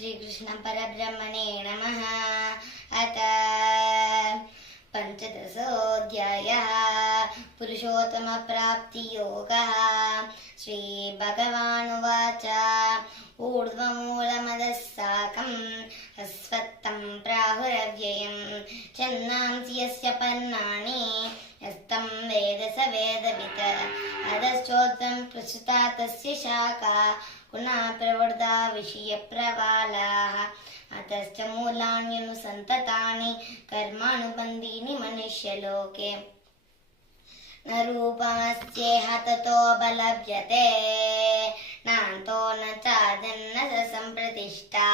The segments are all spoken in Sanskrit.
श्रीकृष्ण परब्रह्मणे नमः। अथ पंचदशोऽध्यायः पुरुषोत्तमप्राप्तियोगः। श्रीभगवानुवाच ऊर्ध्वमूलमदः साकम् अस्वत्थं प्राहुरव्ययम् छन्दांसि यस्य पर्णानि यस्तं वेद स वेदवित् अधश्चोत्तरं प्रसृता तस्य शाखा पुनः प्रवृद्धा विषयप्रवालाः अतश्च मूलान्यनुसन्ततानि कर्मानुबन्धीनि मनुष्यलोके न रूपमस्येह ततोपलभ्यते नान्तो न चादिन्न स सम्प्रतिष्ठा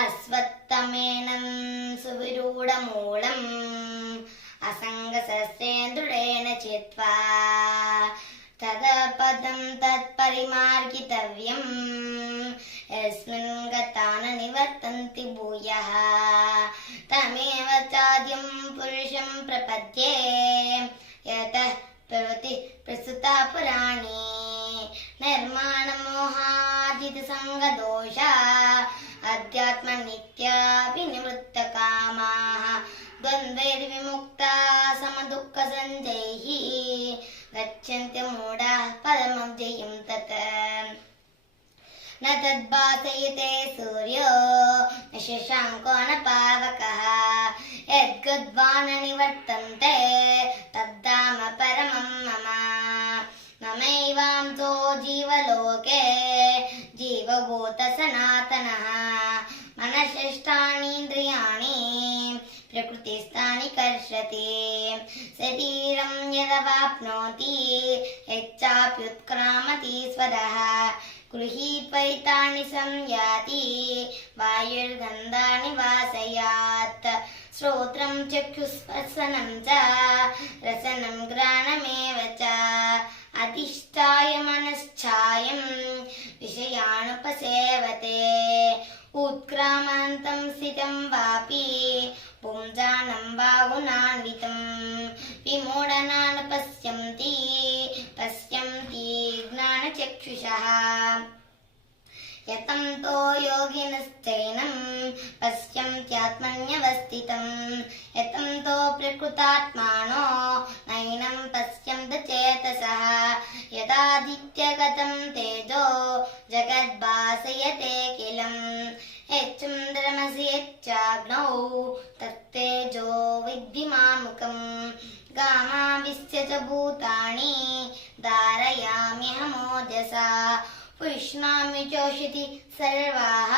अस्वत्थमेनं सुविरूढमूलम् असङ्गसस्येन्द्रुडेन चित्वा तदपदं तत्परिमार्गितव्यम् यस्मिन् गता न निवर्तन्ति भूयः तमेव चाद्यं पुरुषं प्रपद्ये यतः प्रवृत्ति प्रस्तुता पुराणी निर्माणमोहाजितसङ्गदोषा अध्यात्मनित्या विनिवृत्तकामाः द्वन्द्वैर्विमुक्ता समदुःखसञ्जैः गच्छन्ति मूढाः पदमव्ययं तत् न तद्भासयते सूर्यो न शशाङ्को न पावकः यद्गत्वा न निवर्तन्ते तद्धाम परमं मम ममैवांसो जीवलोके जीवभूत सनातनः मनःषष्ठानीन्द्रियाणि प्रकृतिस्थानि कर्षति शरीरं यदवाप्नोति यच्चाप्युत्क्रामतीश्वरः गृहीत्वैतानि संयाति वायुर्गन्धानि वासयात् श्रोत्रं चक्षुस्पर्शनं च रसनं घ्राणमेव च अधिष्ठाय मनश्चायं विषयानुपसेवते उत्क्रामन्तं स्थितं वापि पुंजानं बाहुनान्वितं विमूढनानुपश्यन्ति पश्यन्ति ज्ञानचक्षुषः यतन्तो योगिनश्चैनं पश्यन्त्यात्मन्यवस्थितं यतन्तो प्रकृतात्मानो नैनं पश्यन्त चेतसः यदादित्यगतं तेजो जगद्भासयते किलं यच्चन्द्रमसि यच्चाग्नौ तत्तेजो विद्धि मामुकम् गामाविश्य च भूतानि धारयाम्यहमोजसा पुष्णामि चोषिति सर्वाः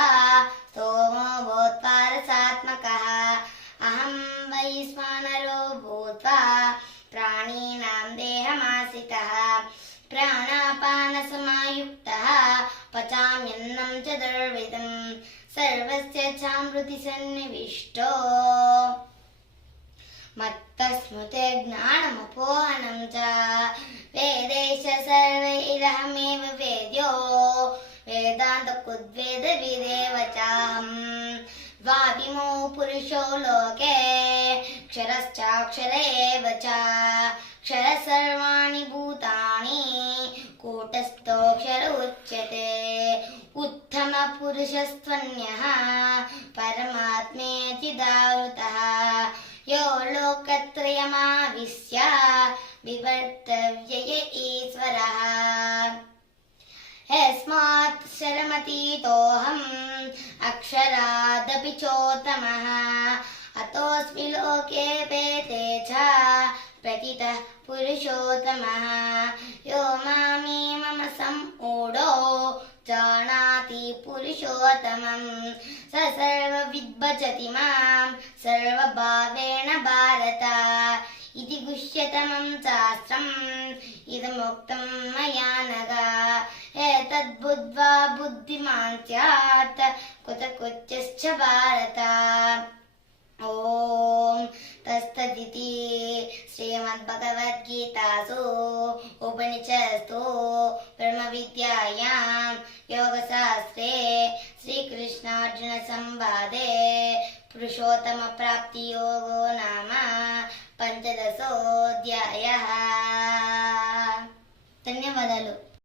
सोमो भूत्वा रसात्मकः अहं वैश्वानरो भूत्वा प्राणिनां देहमाश्रितः प्राणापानसमायुक्तः पचाम्यन्नं च दुर्विधं सर्वस्य चामृति सन्निविष्टो मत्तस्मृतिर्ज्ञानमपोहनं च वेदैश्च सर्वैरहमेव वेद्यो वेदान्तकृद्वेदविदेव चाहं द्वाविमो पुरुषो लोके क्षरश्चाक्षर एव च क्षरः सर्वाणि भूतानि कूटस्थोऽक्षर उच्यते उत्तमपुरुषस्त्वन्यः परमात्मेऽतिदावृतः यो लोकत्रयमाविश्य विवर्तव्यय ईश्वरः यस्मात् शरमतीतोऽहम् अक्षरादपि चोत्तमः अतोऽस्मि लोके वेदे च प्रतितः पुरुषोत्तमः यो मामेवम सम्मूढो जानाति पुरुषोत्तमं स सर्वविद् भजति मां सर्वभावेन भारत इति गुह्यतमं शास्त्रम् इदमुक्तं मया नघ एतद्बुद्ध्वा बुद्धिमान् स्यात् कुतकुच्चश्च भारत। ओम तत्सदिति श्रीमद्भगवद्गीतासु उपनिषत्सु ब्रह्मविद्यायां योगशास्त्रे श्रीकृष्णार्जुन संवादे पुरुषोत्तमप्राप्तियोगो नाम पंचदशोऽध्यायः। ధన్యవాదాలు।